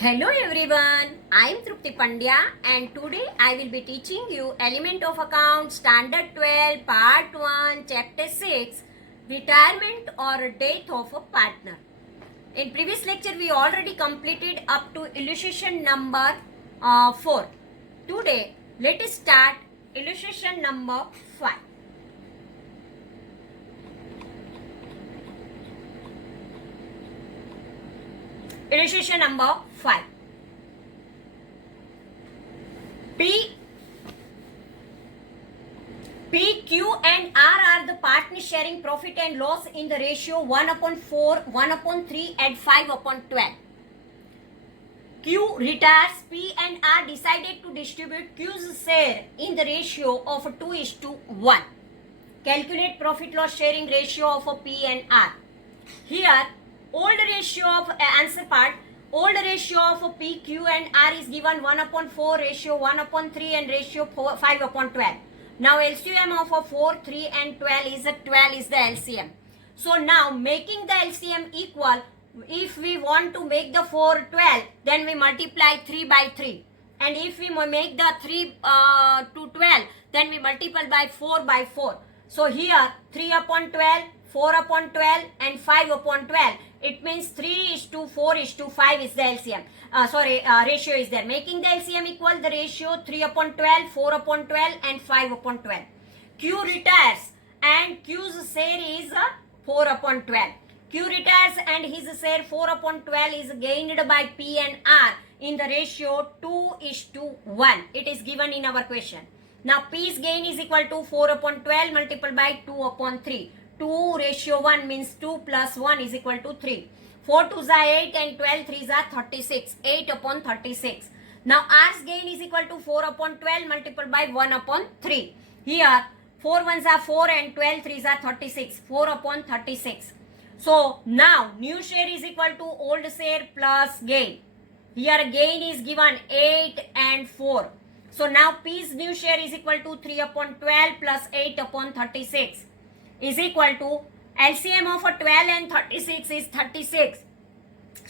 Hello everyone, I am Trupti Pandya and today I will be teaching you Element of Account Standard 12 Part 1 Chapter 6 Retirement or Death of a Partner. In previous lecture we already completed up to illustration number 4. Today let us start illustration number 5. Illustration number 5. P, Q and R are the partners sharing profit and loss in the ratio 1 upon 4, 1 upon 3 and 5 upon 12. Q retires. P and R decided to distribute Q's share in the ratio of 2:1. Calculate profit loss sharing ratio of P and R. Here, old ratio of answer part, old ratio of P, Q and R is given 1 upon 4, ratio 1 upon 3 and ratio 5 upon 12. Now LCM of 4, 3 and 12 is 12 is the LCM. So now making the LCM equal, if we want to make the 4 12, then we multiply 3 by 3. And if we make the 3 to 12, then we multiply by 4 by 4. So here 3 upon 12, 4 upon 12 and 5 upon 12. It means 3:4:5 is the LCM. Ratio is there. Making the LCM equal the ratio 3 upon 12, 4 upon 12 and 5 upon 12. Q retires and Q's share is 4 upon 12. Q retires and his share 4 upon 12 is gained by P and R in the ratio 2:1. It is given in our question. Now P's gain is equal to 4 upon 12 multiplied by 2 upon 3. 2 ratio 1 means 2 plus 1 is equal to 3. 4 2s are 8 and 12 3s are 36. 8 upon 36. Now R's gain is equal to 4 upon 12 multiplied by 1 upon 3. Here 4 1s are 4 and 12 3s are 36. 4 upon 36. So now new share is equal to old share plus gain. Here gain is given 8 and 4. So now P's new share is equal to 3 upon 12 plus 8 upon 36 is equal to LCM of 12 and 36 is 36.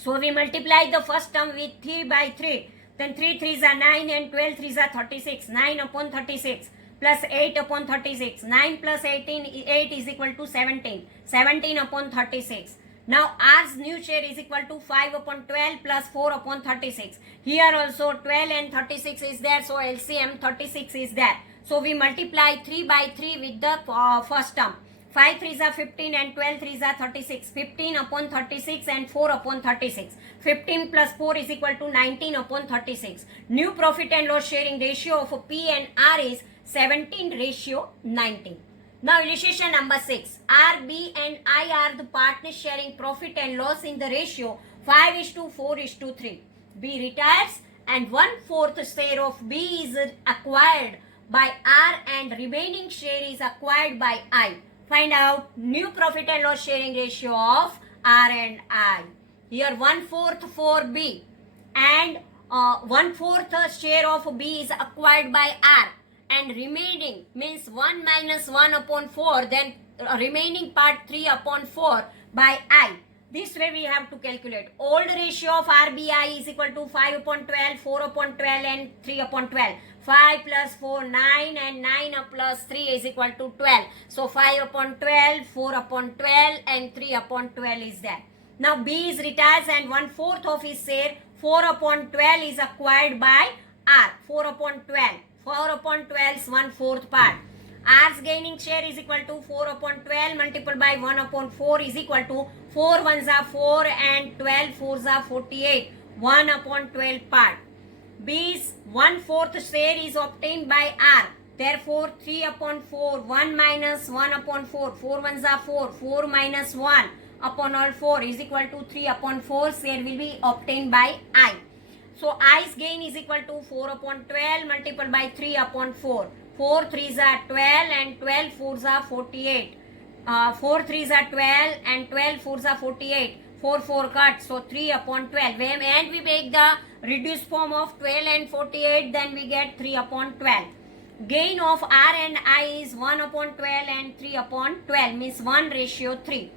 So we multiply the first term with 3 by 3. Then 3 3s are 9 and 12 3s are 36. 9 upon 36 plus 8 upon 36. 9 plus 18, 8 is equal to 17. 17 upon 36. Now R's new share is equal to 5 upon 12 plus 4 upon 36. Here also 12 and 36 is there. So LCM 36 is there. So we multiply 3 by 3 with the first term. 5 3s are 15 and 12 3s are 36. 15 upon 36 and 4 upon 36. 15 plus 4 is equal to 19 upon 36. New profit and loss sharing ratio of P and R is 17:19. Now illustration number 6. R, B and I are the partners sharing profit and loss in the ratio 5:4:3. B retires and 1/4 share of B is acquired by R and remaining share is acquired by I. Find out new profit and loss sharing ratio of R and I. Here 1/4 for B and 1/4 share of B is acquired by R and remaining means 1 minus 1 upon 4, then remaining part 3 upon 4 by I. This way we have to calculate. Old ratio of RBI is equal to 5 upon 12, 4 upon 12 and 3 upon 12. 5 plus 4, 9 and 9 plus 3 is equal to 12. So 5 upon 12, 4 upon 12 and 3 upon 12 is there. Now B is retires and 1/4 of his share 4 upon 12 is acquired by R. 4 upon 12. 4 upon 12 is 1/4 part. R's gaining share is equal to 4 upon 12 multiplied by 1 upon 4 is equal to 4 1s are 4 and 12 4s are 48. 1 upon 12 part. B's 1/4 share is obtained by R. Therefore 3 upon 4, 1 minus 1 upon 4, 4 1s are 4, 4 minus 1 upon all 4 is equal to 3 upon 4 share will be obtained by I. So I's gain is equal to 4 upon 12 multiplied by 3 upon 4. 4 3s are 12 and 12 4s are 48. 4 3s are 12 and 12 4s are 48. 4 4 cut, so 3 upon 12. And we make the reduced form of 12 and 48, then we get 3 upon 12. Gain of R and I is 1 upon 12 and 3 upon 12 means 1:3.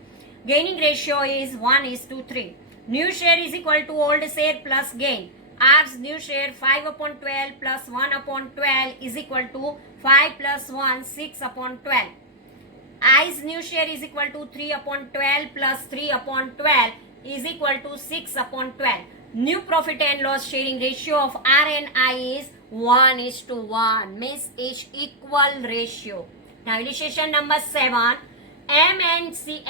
Gaining ratio is 1:3. New share is equal to old share plus gain. R's new share 5 upon 12 plus 1 upon 12 is equal to 5 plus 1, 6 upon 12. I's new share is equal to 3 upon 12 plus 3 upon 12 is equal to 6 upon 12. New profit and loss sharing ratio of R and I is 1:1, means is equal ratio. Now illustration number 7. M and C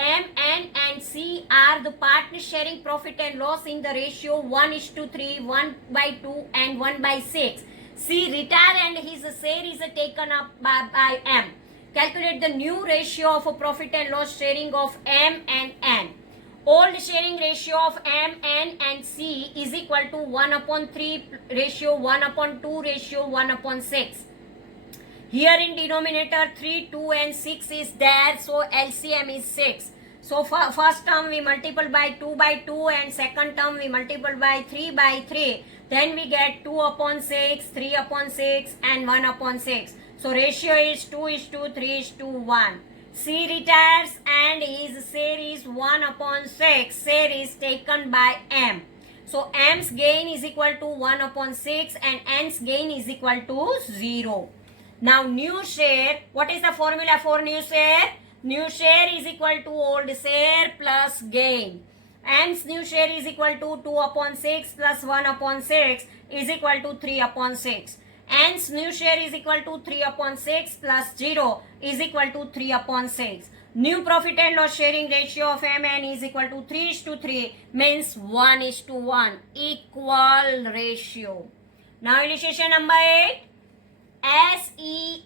are the partners sharing profit and loss in the ratio 1:3, 1/2 and 1/6. C retired and his share is taken up by M. Calculate the new ratio of profit and loss sharing of M and N. Old sharing ratio of M, N and C is equal to 1/3 ratio 1/2 ratio 1/6. Here in denominator 3, 2 and 6 is there, so LCM is 6. So first term we multiply by 2/2 and second term we multiply by 3/3. Then we get 2/6, 3/6 and 1/6. So ratio is 2:3:1. C retires and his share is 1/6. Share is taken by M. So M's gain is equal to 1/6 and N's gain is equal to 0. Now new share, what is the formula for new share? New share is equal to old share plus gain. M's new share is equal to 2/6 plus 1/6 is equal to 3/6. N's new share is equal to 3/6 plus 0 is equal to 3/6. New profit and loss sharing ratio of MN is equal to 3:3, means 1:1, equal ratio. Now illustration number 8. S, E,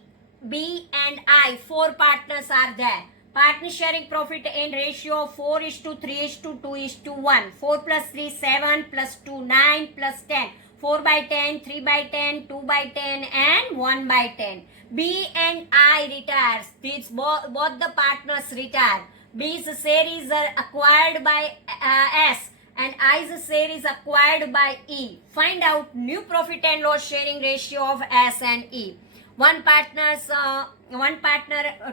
B and I, 4 partners are there. Partner sharing profit in ratio 4:3:2:1. 4 plus 3, 7 plus 2, 9 plus 10. 4/10, 3/10, 2/10 and 1/10. B and I retires. These both the partners retire. B's share is acquired by S and I's share is acquired by E. Find out new profit and loss sharing ratio of S and E.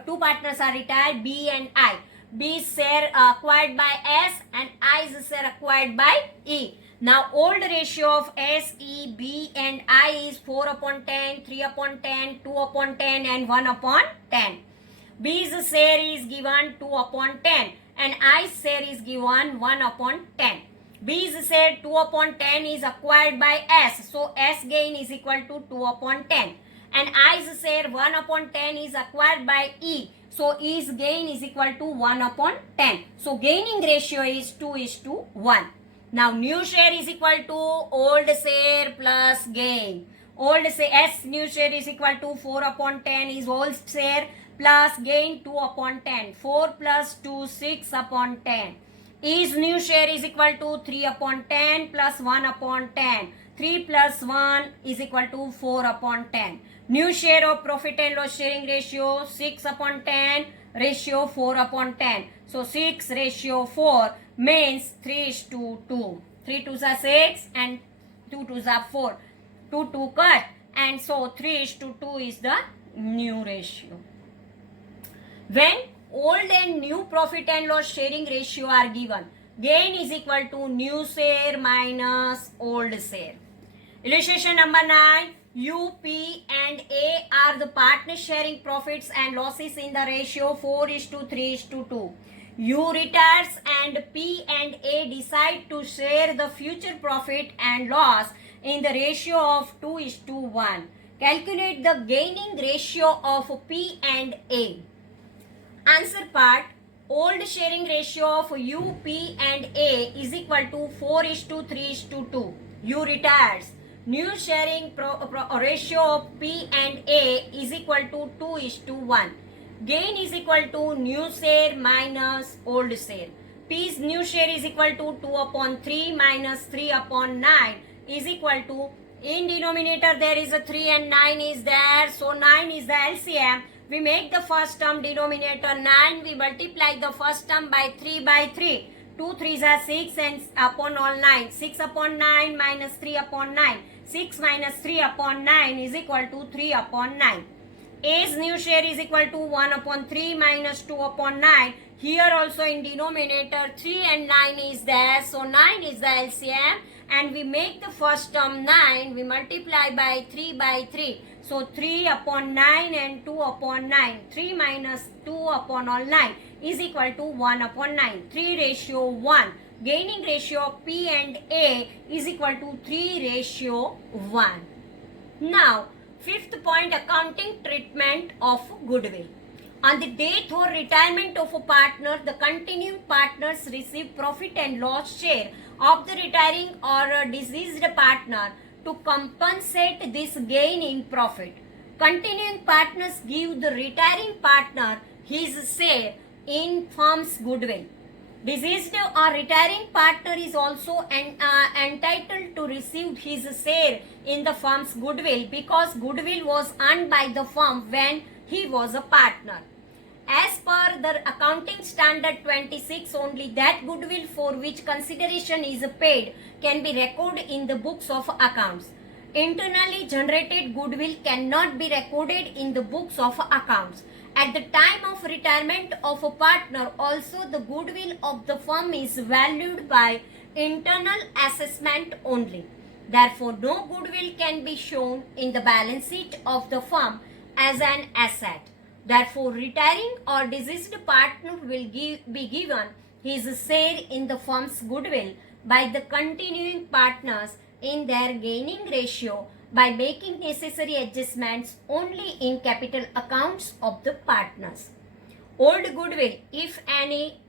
Two partners are retired, B and I. B's share acquired by S and I's share acquired by E. Now old ratio of S, E, B and I is 4/10, 3/10, 2/10 and 1/10. B's share is given 2/10 and I's share is given 1/10. B's share 2/10 is acquired by S, so S gain is equal to 2/10 and I's share 1/10 is acquired by E, so E's gain is equal to 1/10. So gaining ratio is 2:1. Now new share is equal to old share plus gain. Old share S new share is equal to 4/10 is old share plus gain 2/10. 4 plus 2 6/10. E's new share is equal to 3/10 plus 1/10. 3 plus 1 is equal to 4/10. New share of profit and loss sharing ratio 6/10 ratio 4/10. So 6:4 means 3:2. 3 2s are 6 and 2 2s are 4. 2 cut and so 3:2 is the new ratio. When old and new profit and loss sharing ratio are given, gain is equal to new share minus old share. Illustration number 9. U, P and A are the partners sharing profits and losses in the ratio 4:3:2. U retires and P and A decide to share the future profit and loss in the ratio of 2:1. Calculate the gaining ratio of P and A. Answer part. Old sharing ratio of U, P and A is equal to 4:3:2. U retires. New sharing ratio of P and A is equal to 2:1. Gain is equal to new share minus old share. P's new share is equal to 2/3 minus 3/9 is equal to, in denominator there is a 3 and 9 is there, so 9 is the LCM. We make the first term denominator 9, we multiply the first term by 3/3. 2 3s are 6 and upon all 9. 6/9 minus 3/9. 6 minus 3/9 is equal to 3/9. A's new share is equal to 1/3 minus 2/9 Here also in denominator 3 and 9 is there. So 9 is the LCM. And we make the first term 9. We multiply by 3 by 3. So 3 upon 9 and 2 upon 9. 3 minus 2 upon all 9 is equal to 1 upon 9. 3 ratio 1. Gaining ratio of P and A is equal to 3 ratio 1. Now, fifth point, accounting treatment of goodwill. On the death or retirement of a partner, the continuing partners receive profit and loss share of the retiring or deceased partner to compensate this gain in profit. Continuing partners give the retiring partner his share in firm's goodwill. Deceased or retiring partner is also entitled to receive his share in the firm's goodwill because goodwill was earned by the firm when he was a partner. As per the accounting standard 26, only that goodwill for which consideration is paid can be recorded in the books of accounts. Internally generated goodwill cannot be recorded in the books of accounts. At the time of retirement of a partner, also the goodwill of the firm is valued by internal assessment only. Therefore, no goodwill can be shown in the balance sheet of the firm as an asset. Therefore, retiring or deceased partner will be given his share in the firm's goodwill by the continuing partners in their gaining ratio by making necessary adjustments only in capital accounts of the partners. Old goodwill, if any,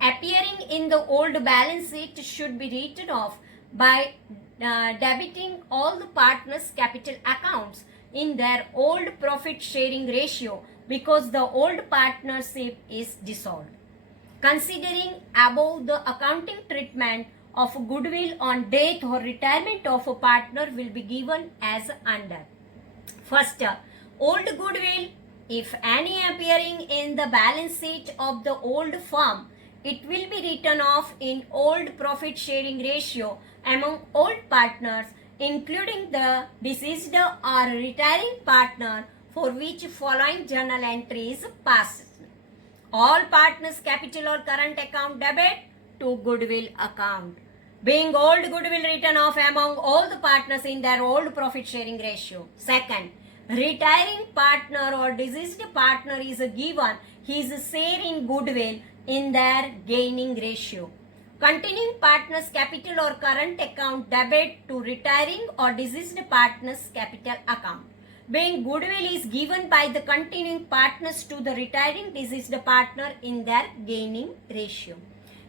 appearing in the old balance sheet should be written off by debiting all the partners' capital accounts in their old profit sharing ratio because the old partnership is dissolved. Considering above, the accounting treatment of goodwill on death or retirement of a partner will be given as under. First, old goodwill, if any appearing in the balance sheet of the old firm, it will be written off in old profit sharing ratio among old partners, including the deceased or retiring partner, for which following journal entries pass. All partners' capital or current account debit to goodwill account, being old goodwill written off among all the partners in their old profit sharing ratio. Second, retiring partner or deceased partner is given his share in goodwill in their gaining ratio. Continuing partners' capital or current account debit to retiring or deceased partners' capital account, being goodwill is given by the continuing partners to the retiring deceased partner in their gaining ratio.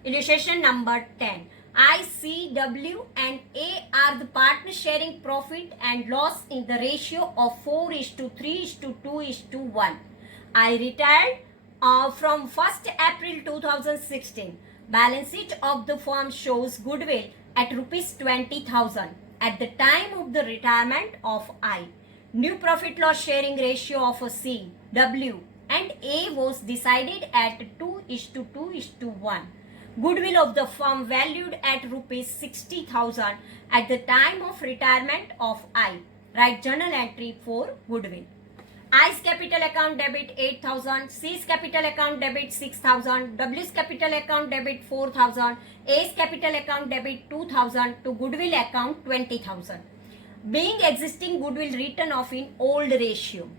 Illustration number 10. I, C, W and A are the partners sharing profit and loss in the ratio of 4:3:2:1. I retired from 1st April 2016. Balance sheet of the firm shows goodwill at rupees 20,000 at the time of the retirement of I. New profit loss sharing ratio of C, W and A was decided at 2:2:1. Goodwill of the firm valued at rupees 60,000 at the time of retirement of I. Write journal entry for goodwill. I's capital account debit 8,000, C's capital account debit 6,000, W's capital account debit 4,000, A's capital account debit 2,000 to goodwill account 20,000. Being existing goodwill written off in old ratio.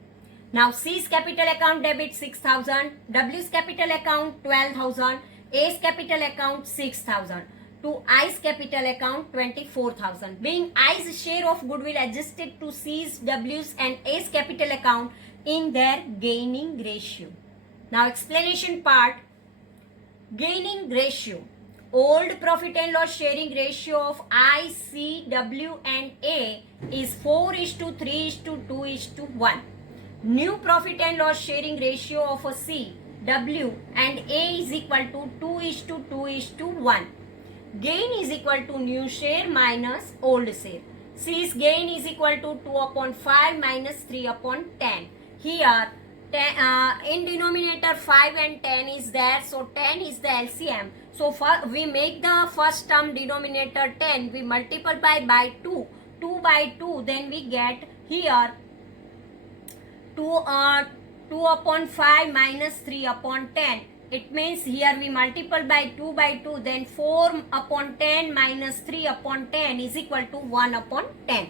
Now C's capital account debit 6,000, W's capital account 12,000, A's capital account 6,000 to I's capital account 24,000. Being I's share of goodwill adjusted to C's, W's and A's capital account in their gaining ratio. Now explanation part. Gaining ratio. Old profit and loss sharing ratio of I, C, W and A is 4:3:2:1. New profit and loss sharing ratio of a C, W and A is equal to 2:2:1. Gain is equal to new share minus old share. C's gain is equal to 2/5 minus 3/10. Here, in denominator 5 and 10 is there, so 10 is the LCM. So we make the first term denominator 10, we multiply by 2, 2 by 2, then we get here 2/5 minus 3/10 it means here we multiply by 2, then 4 upon 10 minus 3 upon 10 is equal to 1 upon 10.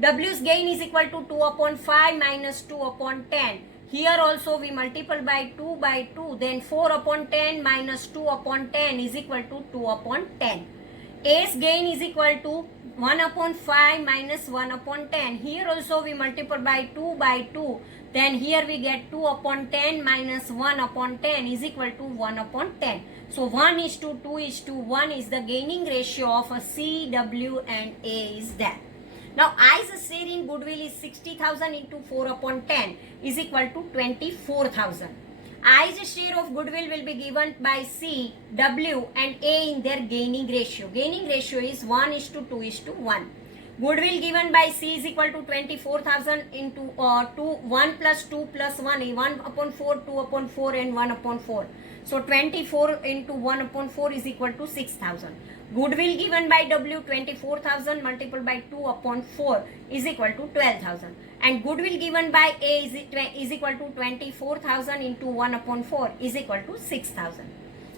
W's gain is equal to 2 upon 5 minus 2 upon 10. Here also we multiply by 2, then 4 upon 10 minus 2 upon 10 is equal to 2 upon 10. A's gain is equal to 1 upon 5 minus 1 upon 10. Here also we multiply by 2, then here we get 2 upon 10 minus 1 upon 10 is equal to 1 upon 10. So 1:2:1 is the gaining ratio of a C, W and A is that. Now I's share in goodwill is 60,000 into 4 upon 10 is equal to 24,000. I's share of goodwill will be given by C, W and A in their gaining ratio. Gaining ratio is 1:2:1. Goodwill given by C is equal to 24,000 into 1 plus 2 plus 1, 1 upon 4, 2 upon 4 and 1 upon 4. So 24 into 1 upon 4 is equal to 6,000. Goodwill given by W 24,000 multiplied by 2 upon 4 is equal to 12,000. And goodwill given by A is equal to 24,000 into 1 upon 4 is equal to 6,000.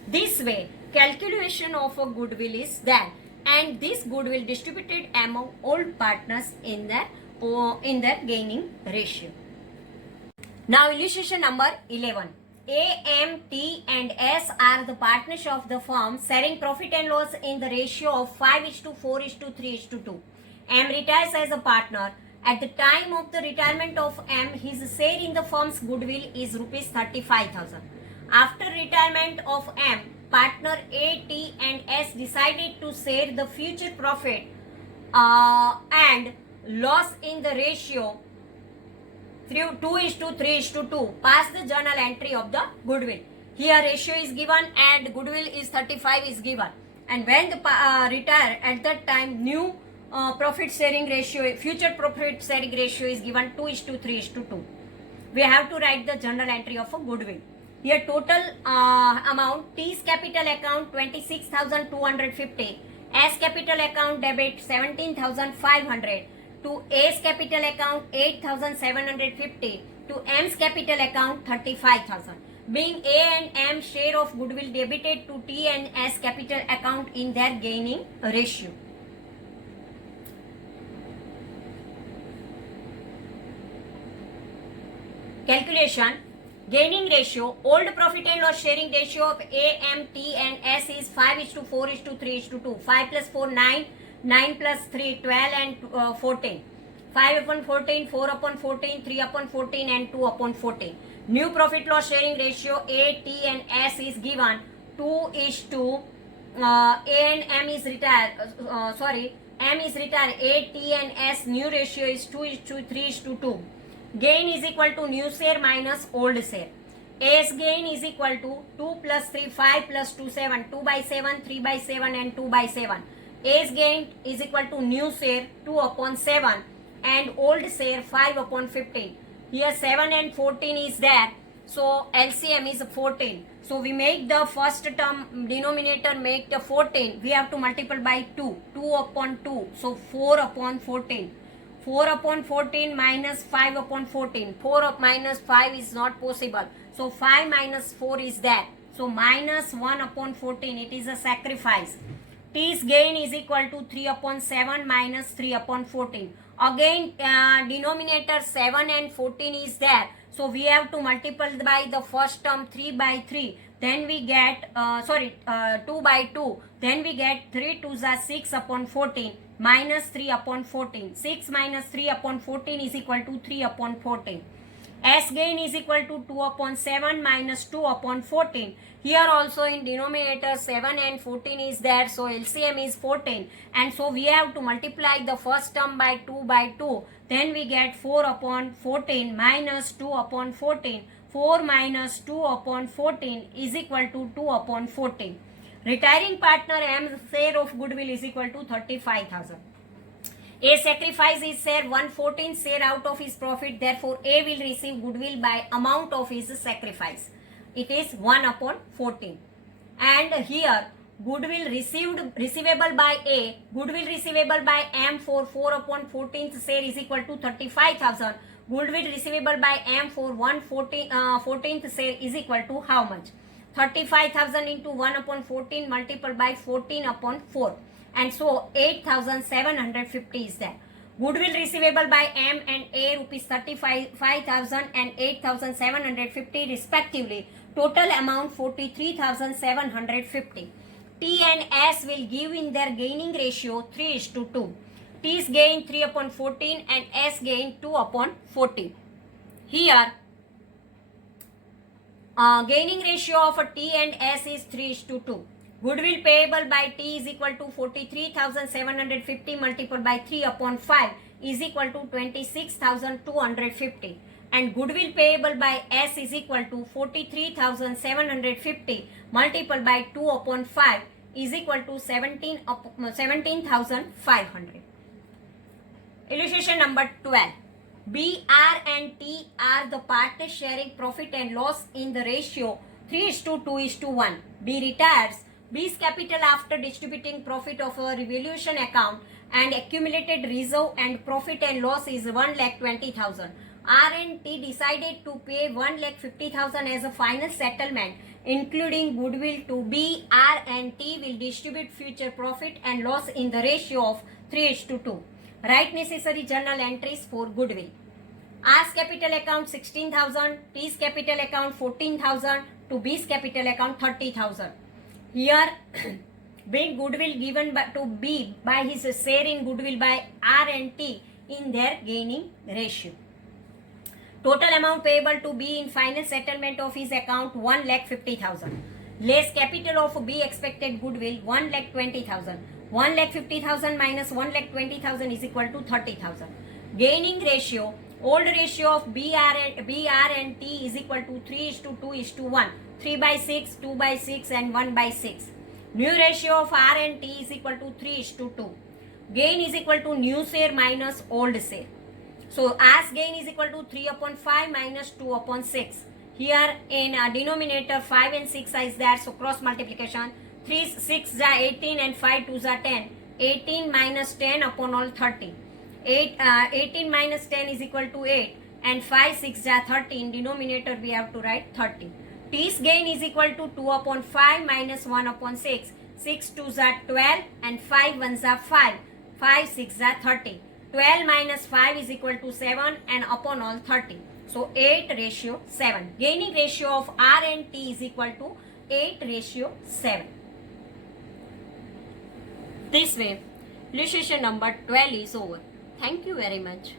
This way, calculation of a goodwill is done. And this goodwill distributed among all partners in their gaining ratio. Now illustration number 11. A, M, T and S are the partners of the firm sharing profit and loss in the ratio of 5:4:3:2. M retires as a partner. At the time of the retirement of M, his share in the firm's goodwill is rupees 35,000. After retirement of M, partner A, T and S decided to share the future profit and loss in the ratio 2:3:2. Pass the journal entry of the goodwill. Here ratio is given and goodwill is 35 is given. And when the retire, at that time new profit sharing ratio, future profit sharing ratio is given 2:3:2. We have to write the journal entry of a goodwill. Here total amount, T's capital account 26,250, S capital account debit 17,500, to A's capital account 8,750, to M's capital account 35,000. Being A and M share of goodwill debited to T and S capital account in their gaining ratio. Calculation. Gaining ratio, old profit and loss sharing ratio of A, M, T and S is 5:4:3:2. 5 plus 4, 9. 9 plus 3, 12 and 14. 5 upon 14, 4 upon 14, 3 upon 14 and 2 upon 14. New profit loss sharing ratio A, T and S is given 2:, A and M is retired, M is retired, A, T and S new ratio is 2:3:2. Gain is equal to new share minus old share. A's gain is equal to 2 plus 3, 5 plus 2, 7, 2/7, 3/7 and 2/7. A's gain is equal to new share 2 upon 7 and old share 5 upon 15. Here 7 and 14 is there. So LCM is 14. So we make the first term denominator make the 14. We have to multiply by 2. 2 upon 2. So 4 upon 14. 4 upon 14 minus 5 upon 14. 4 minus 5 is not possible. So 5 minus 4 is there. So minus 1 upon 14. It is a sacrifice. T's gain is equal to 3 upon 7 minus 3 upon 14. Again denominator 7 and 14 is there. So we have to multiply by the first term 3/3. Then we get 2/2. Then we get 3 2s are 6 upon 14 minus 3 upon 14. 6 minus 3 upon 14 is equal to 3 upon 14. S gain is equal to 2 upon 7 minus 2 upon 14. Here also in denominator 7 and 14 is there. So LCM is 14. And so we have to multiply the first term by 2/2. Then we get 4 upon 14 minus 2 upon 14. 4 minus 2 upon 14 is equal to 2 upon 14. Retiring partner M's share of goodwill is equal to 35,000. A sacrifice his share 1/14 share out of his profit. Therefore, A will receive goodwill by amount of his sacrifice. It is 1 upon 14. And here, goodwill receivable by A, goodwill receivable by M for 4 upon 14th share is equal to 35,000. Goodwill receivable by M for 14th share is equal to how much? 35,000 into 1 upon 14 multiplied by 14 upon 4. And so 8,750 is there. Goodwill receivable by M and A rupees 35,000 and 8,750 respectively. Total amount 43,750. T and S will give in their gaining ratio 3:2. T's gain 3 upon 14 and S gain 2 upon 14. Here, gaining ratio of a T and S is 3:2. Goodwill payable by T is equal to 43,750 multiplied by 3 upon 5 is equal to 26,250. And goodwill payable by S is equal to 43,750 multiplied by 2 upon 5 is equal to 17,500. Illustration number 12. B, R and T are the partners sharing profit and loss in the ratio 3:2:1. B retires B's capital after distributing profit of a revaluation account and accumulated reserve and profit and loss is 1,20,000. R and T decided to pay 1,50,000 as a final settlement, including goodwill to B. R and T will distribute future profit and loss in the ratio of 3:2. Write necessary journal entries for goodwill. R's capital account 16,000, T's capital account 14,000, to B's capital account 30,000. Here, being goodwill given to B by his share in goodwill by R and T in their gaining ratio. Total amount payable to B in final settlement of his account 1,50,000. Less capital of B expected goodwill 1,20,000. 1,50,000 minus 1,20,000 is equal to 30,000. Gaining ratio, old ratio of BR and T is equal to 3:2:1. 3/6, 2/6 and 1/6. New ratio of R and T is equal to 3:2. Gain is equal to new share minus old share. So as gain is equal to 3 upon 5 minus 2 upon 6. Here in denominator 5 and 6 is there, so cross multiplication. 3 6 are 18 and 5 2 are 10. 18 minus 10 upon all 30. 18 minus 10 is equal to 8 and 5 6 are 30. In denominator we have to write 30. T's gain is equal to 2 upon 5 minus 1 upon 6. 6 2s are 12 and 5 1s are 5. 5 6 are 30. 12 minus 5 is equal to 7 and upon all 30. So 8:7. Gaining ratio of R and T is equal to 8:7. This way, illustration number 12 is over. Thank you very much.